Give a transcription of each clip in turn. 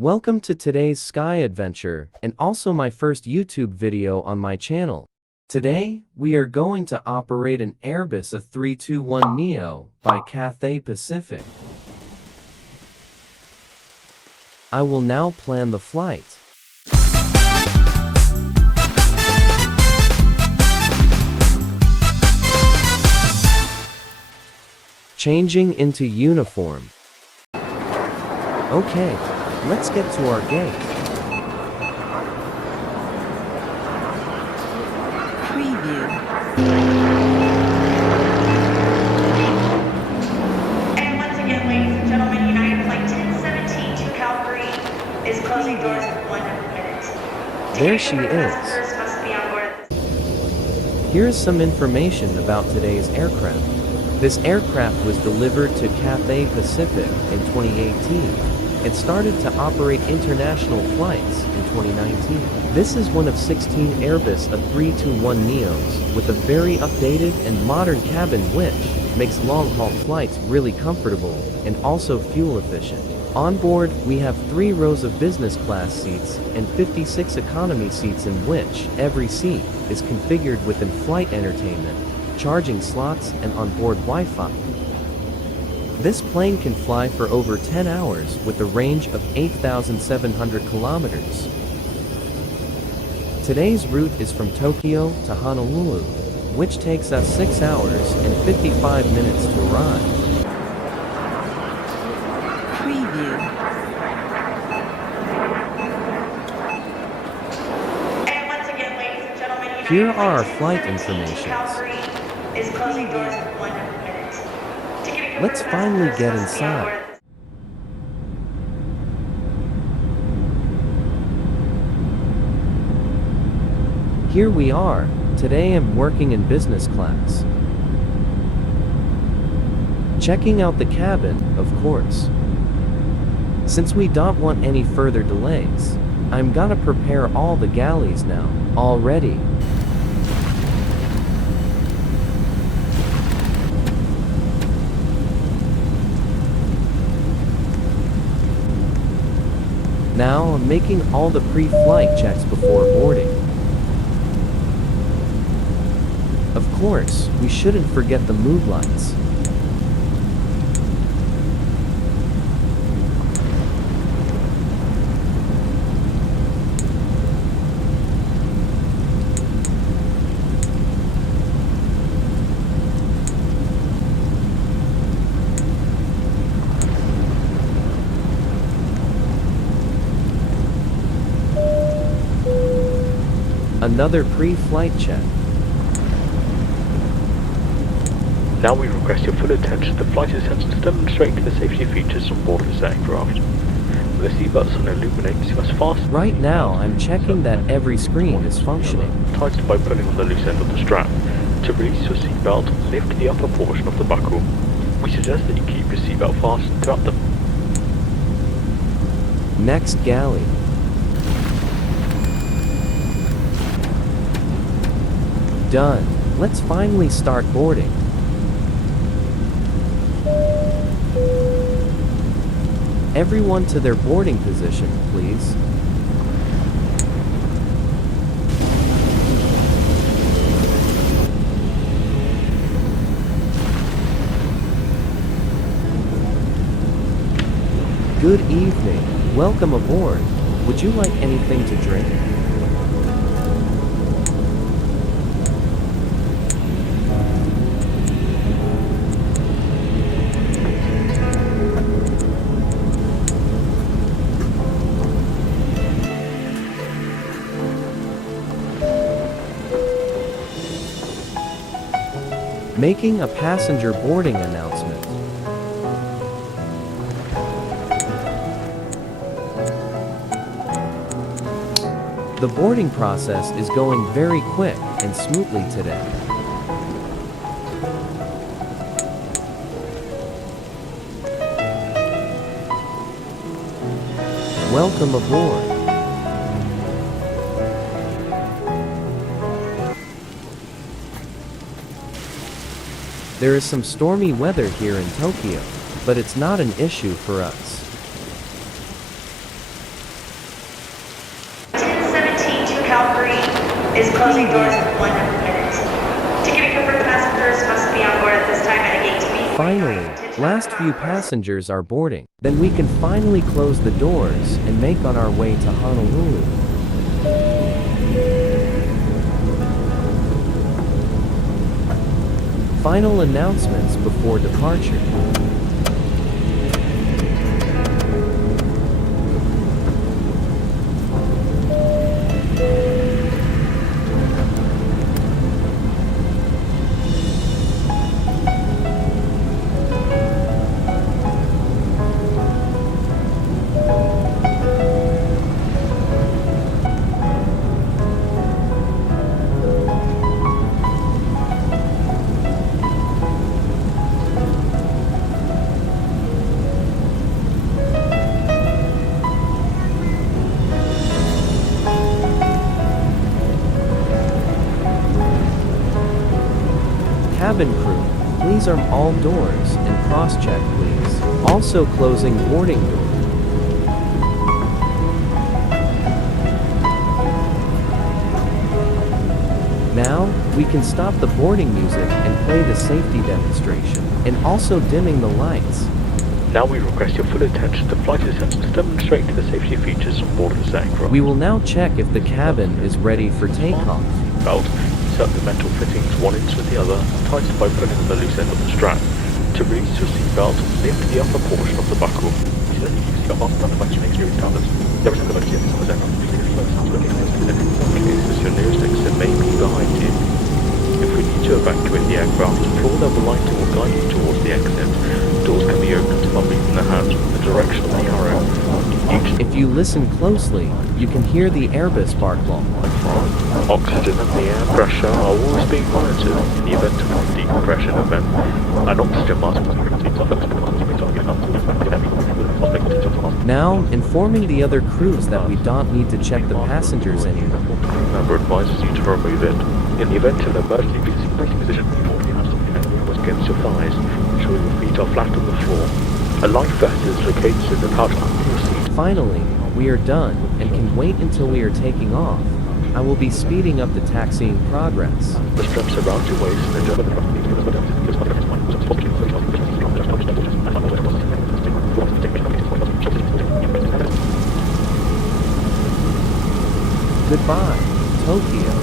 Welcome to today's sky adventure, and also my first YouTube video on my channel. Today, we are going to operate an Airbus A321NEO by Cathay Pacific. I will now plan the flight. Changing into uniform. Okay, let's get to our gate. Preview. And once again, ladies and gentlemen, United Flight 1017 to Calgary is closing doors in 1 minute. There she is. Passengers must be on board. Here's some information about today's aircraft. This aircraft was delivered to Cathay Pacific in 2018 and started to operate international flights in 2019. This is one of 16 Airbus A321NEOs with a very updated and modern cabin which makes long-haul flights really comfortable and also fuel efficient. On board, we have 3 rows of business class seats and 56 economy seats in which every seat is configured with in-flight entertainment, charging slots, and onboard Wi-Fi. This plane can fly for over 10 hours with a range of 8,700 kilometers. Today's route is from Tokyo to Honolulu, which takes us 6 hours and 55 minutes to arrive. Preview. And once again, ladies and gentlemen, United Here are our Flight flight 1017 to informations. Calgary is closing doors in 1 minute. Ticketing Let's approved finally passengers get must be on inside. board. Here we are. Today I'm working in business class. Checking out the cabin, of course. Since we don't want any further delays, I'm gonna prepare all the galleys now, already. Now I'm making all the pre-flight checks before boarding. Of course, we shouldn't forget the mood lights. Another pre-flight check. Now we request your full attention to flight attendants demonstrating the safety features on board this aircraft. The seatbelts and illuminates you must fasten. Right now, I'm checking that every screen is functioning. Tighten by pulling on the loose end of the strap. To release your seatbelt, lift the upper portion of the buckle. We suggest that you keep your seatbelt fastened throughout the... Next galley. Done. Let's finally start boarding. Everyone to their boarding position, please. Good evening. Welcome aboard. Would you like anything to drink? Making a passenger boarding announcement. The boarding process is going very quick and smoothly today. Welcome aboard. There is some stormy weather here in Tokyo, but it's not an issue for us. is closing doors in 1 minute. Ticketing confirmed passengers must be on board at this time at a gate B. Finally, last few passengers are boarding. Then we can finally close the doors and make on our way to Honolulu. Final announcements before departure. Cabin crew, please arm all doors and cross-check please. Also closing boarding door. Now, we can stop the boarding music and play the safety demonstration, and also dimming the lights. Now we request your full attention to flight attendants demonstrating the safety features on board this aircraft. We will now check if the cabin is ready for takeoff. Belt, insert the metal fittings one into the other, tighten by pulling on the loose end of the strap. To release your seatbelt, lift the upper portion of the buckle. Use your fasten manufacturing experience standards. There is another key on this aircraft. This is your nearest exit may be behind you. If we need to evacuate the aircraft, floor level lighting will guide you towards the exit. Doors can be opened by moving the hand in the direction of the arrow. If you listen closely, you can hear the Airbus bark law. Oxygen and the air pressure are always being monitored in the event of a decompression event. An oxygen mask Now, informing the other crews that we don't need to check the passengers anymore. Member advises you to remove it. In the event of an emergency, please seek braking position was against your thighs, ensuring your feet are flat on the floor. A life vest is located in the pouch under your seat. Finally, we are done and can wait until we are taking off. I will be speeding up the taxiing progress. The straps around your waist and Goodbye, Tokyo.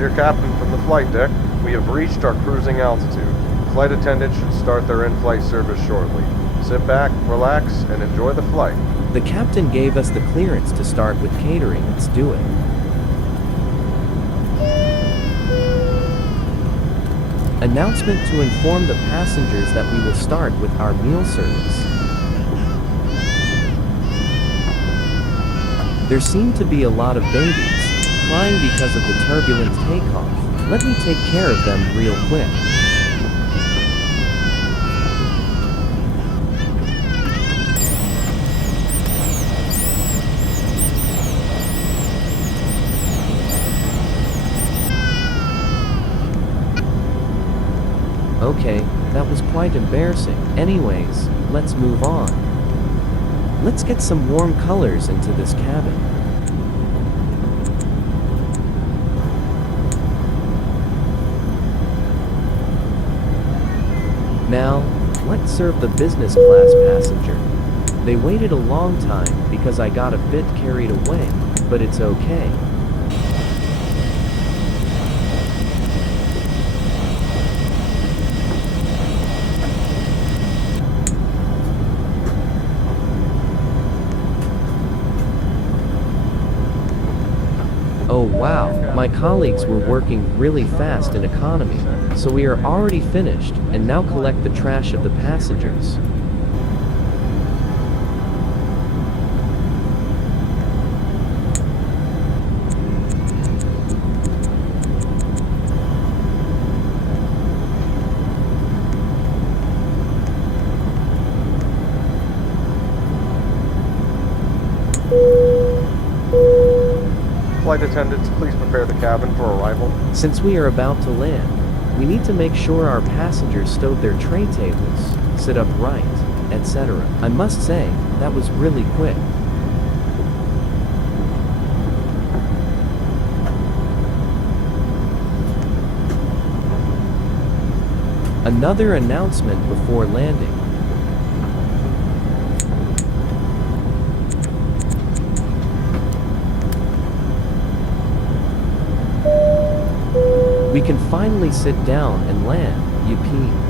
Your captain from the flight deck. We have reached our cruising altitude. Flight attendants should start their in-flight service shortly. Sit back, relax, and enjoy the flight. The captain gave us the clearance to start with catering. Let's do it. Announcement to inform the passengers that we will start with our meal service. There seem to be a lot of babies crying because of the turbulent takeoff. Let me take care of them real quick. Okay, that was quite embarrassing. Anyways, let's move on. Let's get some warm colors into this cabin. Now, let's serve the business class passenger. They waited a long time because I got a bit carried away, but it's okay. Oh wow, Wow, my colleagues were working really fast in economy, so we are already finished and now collect the trash of the passengers. Flight attendants, please prepare the cabin for arrival. Since we are about to land, we need to make sure our passengers stowed their tray tables, sit upright, etc. I must say, that was really quick. Another announcement before landing. We can finally sit down and land, yippee.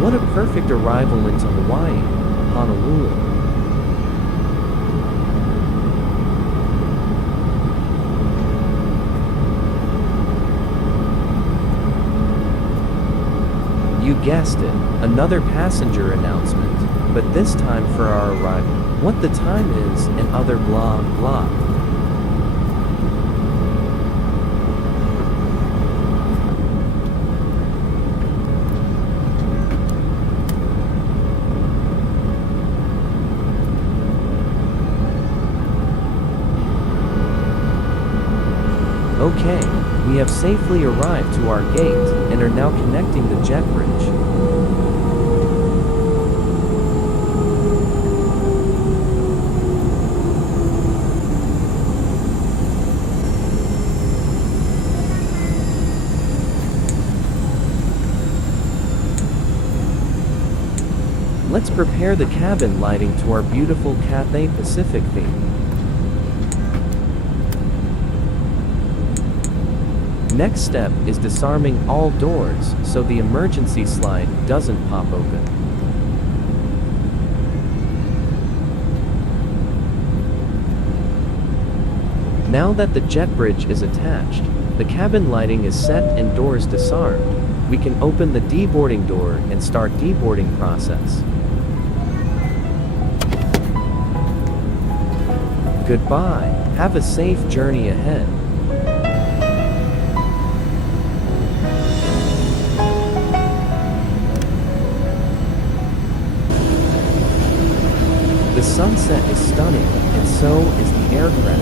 What a perfect arrival into Hawaii, Honolulu. You guessed it, another passenger announcement, but this time for our arrival, what the time is, and other blah blah. Okay, we have safely arrived to our gate and are now connecting the jet bridge. Let's prepare the cabin lighting to our beautiful Cathay Pacific theme. Next step is disarming all doors so the emergency slide doesn't pop open. Now that the jet bridge is attached, the cabin lighting is set and doors disarmed, we can open the deboarding door and start deboarding process. Goodbye, have a safe journey ahead. The sunset is stunning, and so is the aircraft.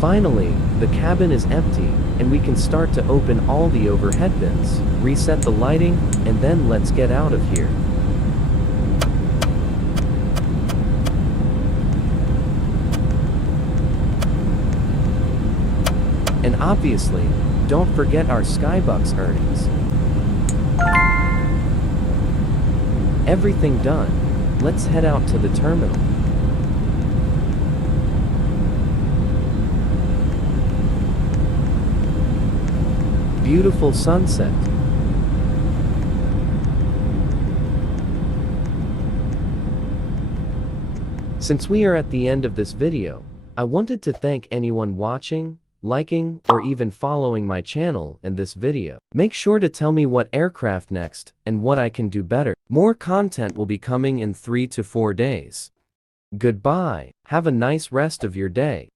Finally, the cabin is empty, and we can start to open all the overhead bins, reset the lighting, and then let's get out of here. And obviously, don't forget our Skybucks earnings. Everything done, let's head out to the terminal. Beautiful sunset. Since we are at the end of this video, I wanted to thank anyone watching, liking, or even following my channel in this video. Make sure to tell me what aircraft next and what I can do better. More content will be coming in 3 to 4 days. Goodbye, have a nice rest of your day.